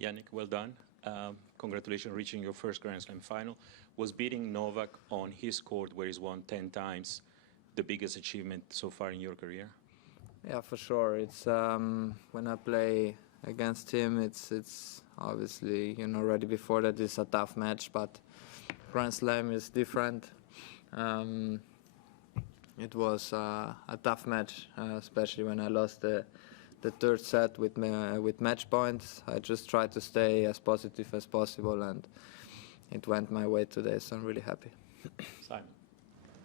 Jannik, well done. Congratulations on reaching your first Grand Slam final. Was beating Novak on his court, where he's won 10 times, the biggest achievement so far in your career? Yeah, for sure. It's when I play against him, it's obviously, you know, already before that it's a tough match, but Grand Slam is different. It was a tough match, especially when I lost the third set with match points. I just tried to stay as positive as possible, and it went my way today, so I'm really happy. Simon.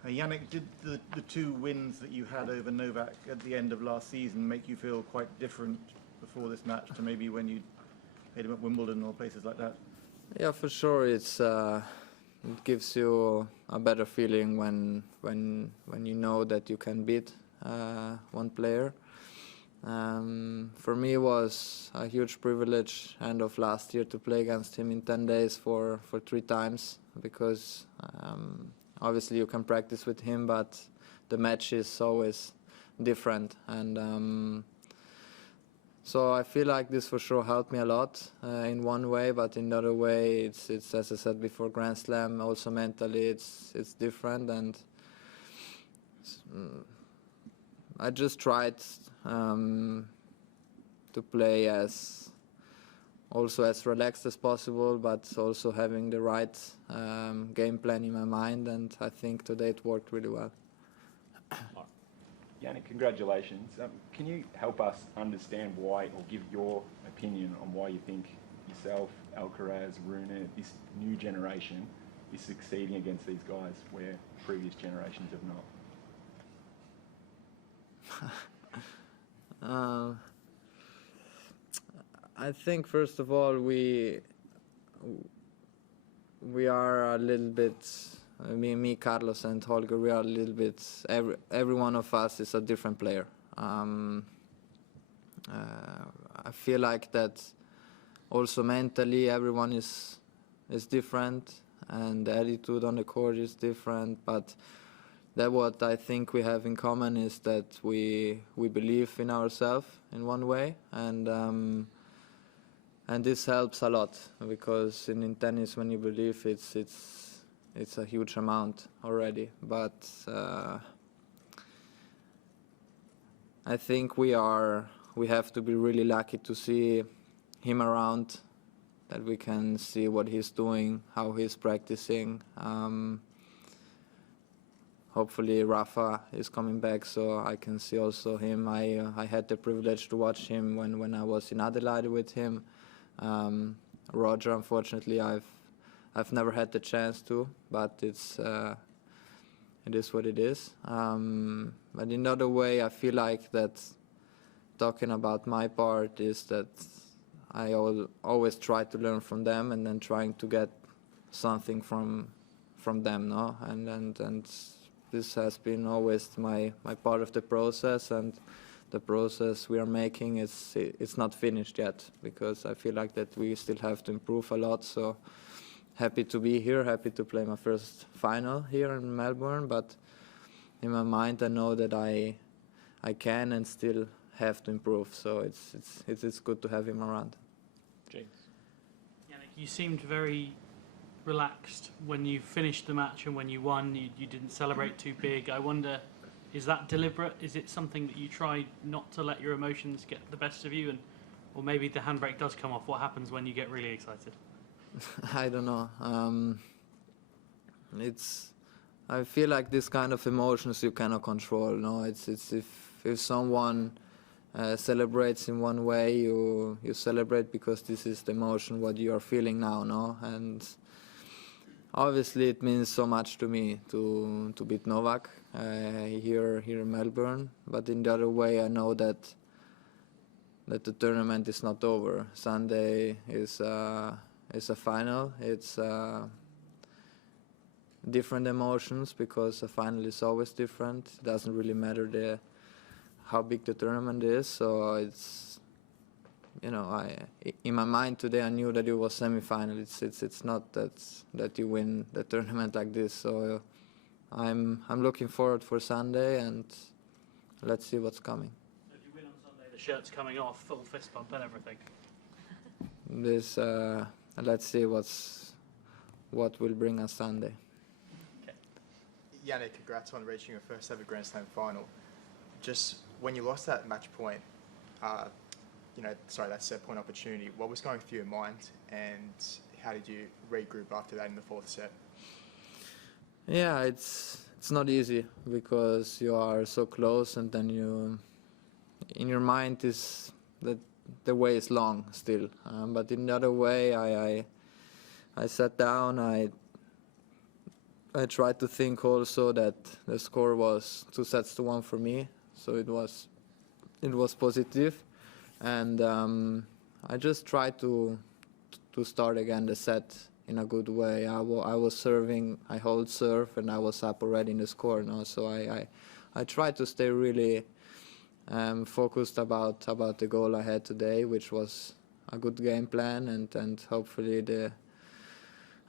Jannik, did the two wins that you had over Novak at the end of last season make you feel quite different before this match to maybe when you played him at Wimbledon or places like that? Yeah, for sure. It gives you a better feeling when you know that you can beat one player. For me, it was a huge privilege end of last year to play against him in 10 days for 3 times, because obviously you can practice with him, but the match is always different. And so I feel like this for sure helped me a lot in one way, but in the other way, it's as I said before, Grand Slam, also mentally it's different. And I just tried to play as relaxed as possible, but also having the right game plan in my mind, and I think today it worked really well. Jannik, congratulations. Can you help us understand why, or give your opinion on why you think yourself, Alcaraz, Rune, this new generation is succeeding against these guys where previous generations have not? I think first of all we are a little bit, me, Carlos and Holger, we are a little bit, every one of us is a different player. I feel like that also mentally everyone is different, and the attitude on the court is different, but that what I think we have in common is that we believe in ourselves in one way, and this helps a lot, because in tennis when you believe it's a huge amount already. But I think we have to be really lucky to see him around, that we can see what he's doing, how he's practicing. Hopefully Rafa is coming back, so I can see also him. I had the privilege to watch him when I was in Adelaide with him. Roger, unfortunately, I've never had the chance to, but it is what it is. But in another way, I feel like that talking about my part is that I always try to learn from them, and then trying to get something from them, no? And this has been always my part of the process, and the process we are making it's not finished yet, because I feel like that we still have to improve a lot. So happy to be here, happy to play my first final here in Melbourne, but in my mind I know that I can and still have to improve. So it's good to have him around. James. Jannik, you seemed very relaxed when you finished the match, and when you won, you didn't celebrate too big. I wonder, is that deliberate? Is it something that you try not to let your emotions get the best of you? Or maybe the handbrake does come off. What happens when you get really excited? I don't know. I feel like this kind of emotions you cannot control. No, it's if someone celebrates in one way, you celebrate because this is the emotion what you are feeling now, no? And obviously it means so much to me to beat Novak here in Melbourne. But in the other way, I know that the tournament is not over. Sunday is a final. It's different emotions, because a final is always different. It doesn't really matter how big the tournament is. So it's, you know, in my mind today I knew that it was semi-final. It's not that you win the tournament like this. So I'm looking forward for Sunday, and let's see what's coming. So if you win on Sunday, the shirt's coming off, full fist bump and everything. this let's see what will bring us Sunday. Jannik, congrats on reaching your first ever Grand Slam final. Just when you lost that match point, that set point opportunity, what was going through your mind, and how did you regroup after that in the fourth set? Yeah, it's not easy because you are so close, and then in your mind is that the way is long still. But in the other way, I sat down. I tried to think also that the score was 2-1 for me, so it was positive, and I just tried to start again the set in a good way. I was serving, I hold serve, and I was up already in the score now. So I tried to stay really focused about the goal I had today, which was a good game plan, and hopefully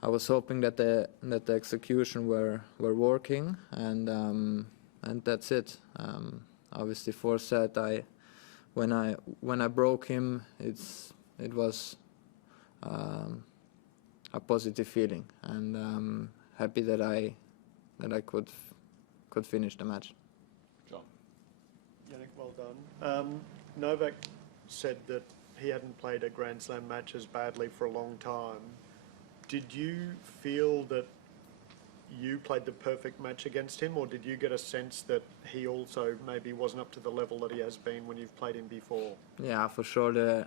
I was hoping that the execution were working, and that's it. Obviously, fourth set, when I broke him, it was a positive feeling, and I'm happy that I could finish the match. John. Jannik, well done. Novak said that he hadn't played a Grand Slam match as badly for a long time. Did you feel that you played the perfect match against him, or did you get a sense that he also maybe wasn't up to the level that he has been when you've played him before? Yeah, for sure. The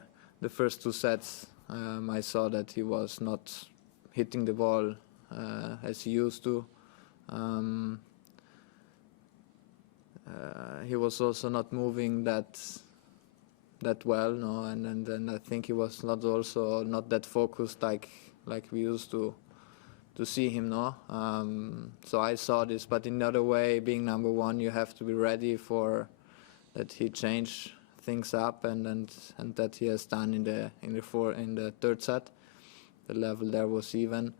first two sets, I saw that he was not hitting the ball as he used to. He was also not moving that well, no, and then I think he was not that focused like we used to see him, no. So I saw this, but in the other way, being number one, you have to be ready for that he changed things up, and that he has done in the third set. The level there was even.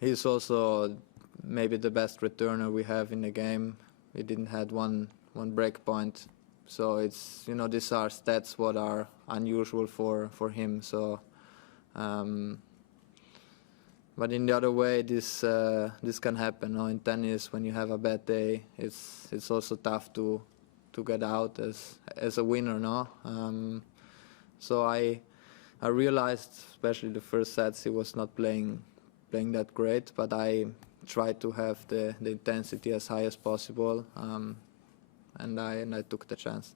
He's also maybe the best returner we have in the game. We didn't had one break point, so it's these are stats what are unusual for him. So, but in the other way, this can happen. No? In tennis, when you have a bad day, it's also tough to get out as a winner. No, so I realized, especially the first sets, he was not playing that great, but I tried to have the intensity as high as possible, and I took the chance.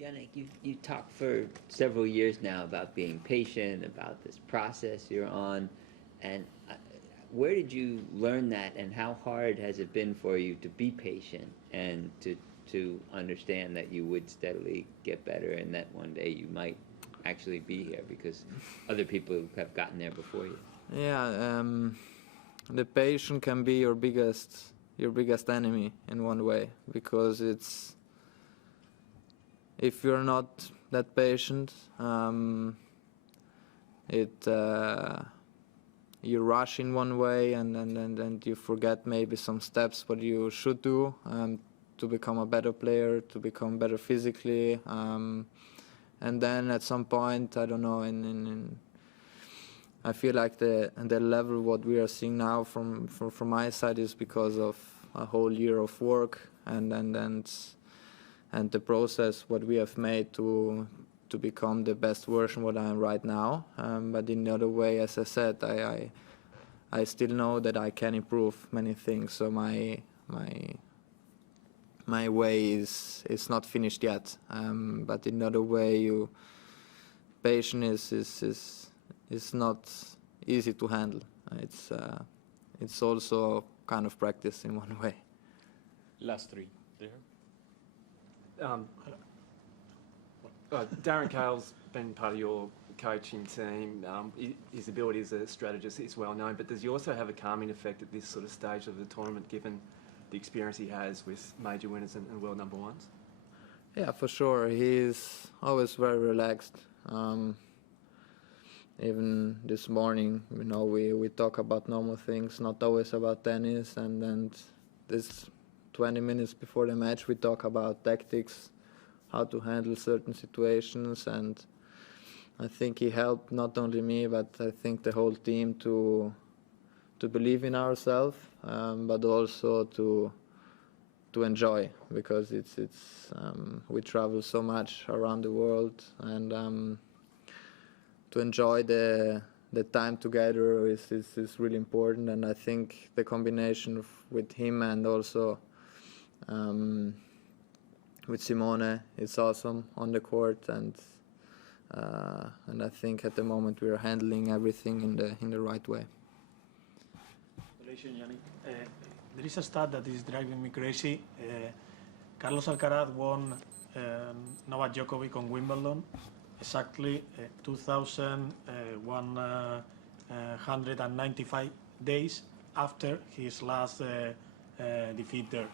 Jannik, you talked for several years now about being patient, about this process you're on, and where did you learn that, and how hard has it been for you to be patient and to understand that you would steadily get better and that one day you might actually be here because other people have gotten there before you? Yeah, the patient can be your biggest enemy in one way, because if you're not that patient, you rush in one way, and you forget maybe some steps what you should do to become a better player, to become better physically, and then at some point, I don't know, I feel like the level what we are seeing now from my side is because of a whole year of work and the process what we have made to become the best version what I am right now. But in the other way, as I said, I still know that I can improve many things. So my way is not finished yet. But in the other way, patience is not easy to handle. It's also kind of practice in one way. Last three there. Darren Cale's been part of your coaching team. His ability as a strategist is well known, but does he also have a calming effect at this sort of stage of the tournament, given the experience he has with major winners and world number ones? Yeah, for sure. He's always very relaxed. Even this morning, we talk about normal things, not always about tennis, and then this 20 minutes before the match, we talk about tactics, how to handle certain situations, and I think he helped not only me, but I think the whole team to believe in ourselves, but also to enjoy, because we travel so much around the world, and to enjoy the time together is really important. And I think the combination with him and also with Simone is awesome on the court, and I think at the moment we are handling everything in the right way. Congratulations, Jannik. There is a stat that is driving me crazy. Carlos Alcaraz won Novak Djokovic on Wimbledon exactly 2,195 days after his last defeat there.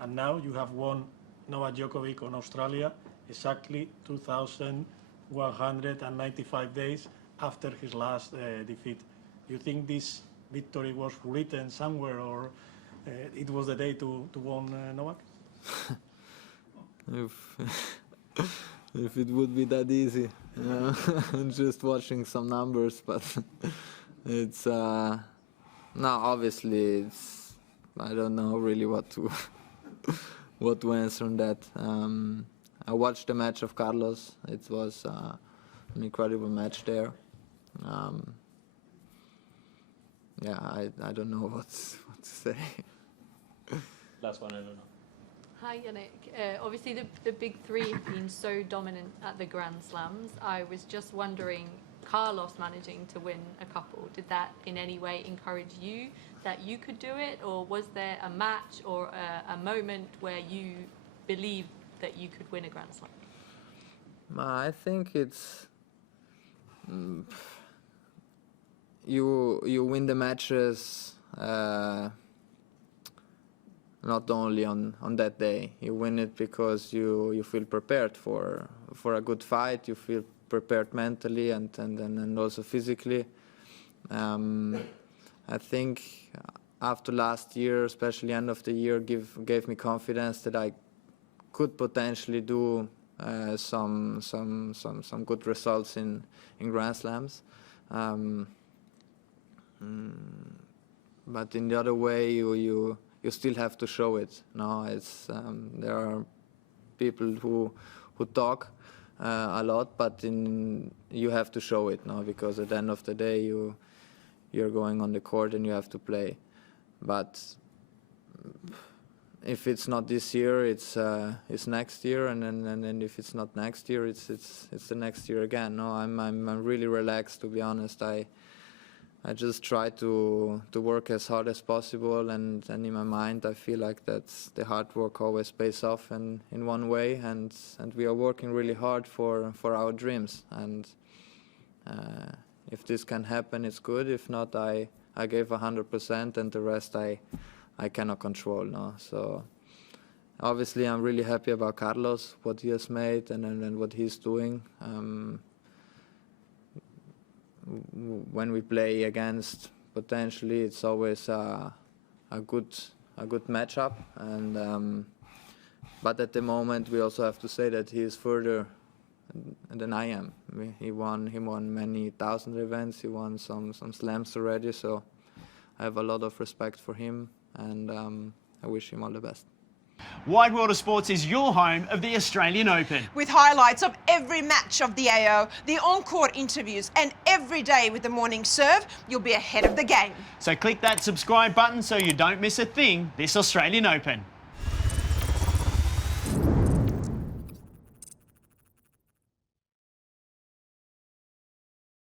And now you have won Novak Djokovic on Australia exactly 2,195 days after his last defeat. Do you think this victory was written somewhere, or it was the day to win Novak? If it would be that easy, just watching some numbers, but it's no, obviously it's, I don't know really what to answer on that. I watched the match of Carlos. It was an incredible match there. Yeah, I don't know what to say. Last one, I don't know. Hi, Jannik. Obviously, the big three have been so dominant at the Grand Slams. I was just wondering, Carlos managing to win a couple, did that in any way encourage you that you could do it? Or was there a match or a moment where you believed that you could win a Grand Slam? I think it's... You win the matches not only on that day. You win it because you feel prepared for a good fight. You feel prepared mentally and also physically. I think after last year, especially end of the year, gave me confidence that I could potentially do some good results in Grand Slams. But in the other way, you still have to show it. No, it's there are people who talk a lot, but you have to show it. No, because at the end of the day, you're going on the court and you have to play. But if it's not this year, it's next year, and then if it's not next year, it's the next year again. No, I'm really relaxed, to be honest. I just try to work as hard as possible, and in my mind I feel like that's the hard work always pays off in one way, and we are working really hard for our dreams, and if this can happen, it's good. If not, I gave 100%, and the rest I cannot control. No, so obviously I'm really happy about Carlos, what he has made, and what he's doing. When we play against, potentially it's always a good matchup, and but at the moment we also have to say that he is further than I am. He won many thousand events. He won some slams already, so I have a lot of respect for him, and I wish him all the best. Wide World of Sports is your home of the Australian Open. With highlights of every match of the AO, the on-court interviews, and every day with the morning serve, you'll be ahead of the game. So click that subscribe button so you don't miss a thing this Australian Open.